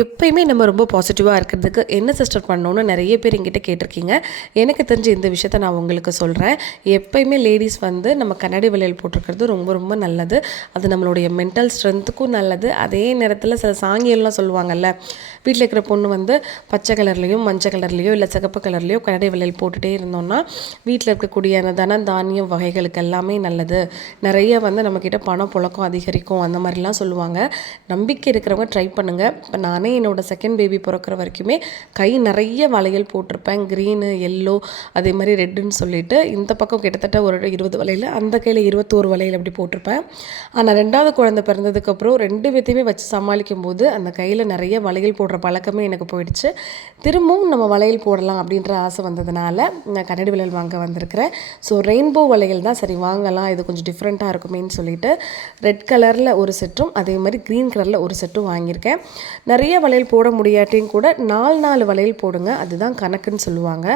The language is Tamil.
எப்பயுமே நம்ம ரொம்ப பாசிட்டிவாக இருக்கிறதுக்கு என்ன சிஸ்டர் பண்ணணும்னு நிறைய பேர் என்கிட்ட கேட்டிருக்கீங்க. எனக்கு தெரிஞ்ச இந்த விஷயத்த நான் உங்களுக்கு சொல்கிறேன். எப்பயுமே லேடீஸ் வந்து நம்ம கண்ணாடி வளையல் போட்டிருக்கிறது ரொம்ப ரொம்ப நல்லது. அது நம்மளுடைய மென்டல் ஸ்ட்ரென்த்துக்கும் நல்லது. அதே நேரத்தில் சில சாங்கியெல்லாம் சொல்லுவாங்கல்ல, வீட்டில் இருக்கிற பொண்ணு வந்து பச்சை கலர்லேயும் மஞ்சள் கலர்லேயோ இல்லை சிகப்பு கலர்லேயோ கண்ணாடி வளையல் போட்டுகிட்டே இருந்தோம்னா வீட்டில் இருக்கக்கூடிய அந்த தனதானியம் வகைகளுக்கு எல்லாமே நல்லது. நிறைய வந்து நம்மக்கிட்ட பணம் புழக்கம் அதிகரிக்கும் அந்த மாதிரிலாம் சொல்லுவாங்க. நம்பிக்கை இருக்கிறவங்க ட்ரை பண்ணுங்கள். இப்போ நானே என்னோடய செகண்ட் பேபி பிறக்கிற வரைக்குமே கை நிறைய வளையல் போட்டிருப்பேன். க்ரீனு, எல்லோ, அதே மாதிரி ரெட்டுன்னு சொல்லிட்டு இந்த பக்கம் கிட்டத்தட்ட ஒரு 20 வளையல், அந்த கையில் 21 வளையல் அப்படி போட்டிருப்பேன். ஆனால் 2வது குழந்தை பிறந்ததுக்கப்புறம் 2 பேர்த்தையுமே வச்சு சமாளிக்கும் போது அந்த கையில் நிறைய வளையல் போடுற பழக்கமே எனக்கு போயிடுச்சு. திரும்பவும் நம்ம வளையல் போடலாம் அப்படின்ற ஆசை வந்ததுனால நான் கண்ணாடி வளையல் வாங்க வந்திருக்கிறேன். ஸோ ரெயின்போ வளையல் தான் சரி வாங்கலாம், இது கொஞ்சம் டிஃப்ரெண்ட்டாக இருக்குமேன்னு சொல்லிட்டு ரெட் கலரில் ஒரு செட்டும் அதே மாதிரி க்ரீன் கலரில் ஒரு செட்டும் வாங்கியிருக்கேன். நிறைய வளையல் போட முடியாட்டியும் கூட 4 வளையல் போடுங்க, அதுதான் கணக்குன்னு சொல்லுவாங்க.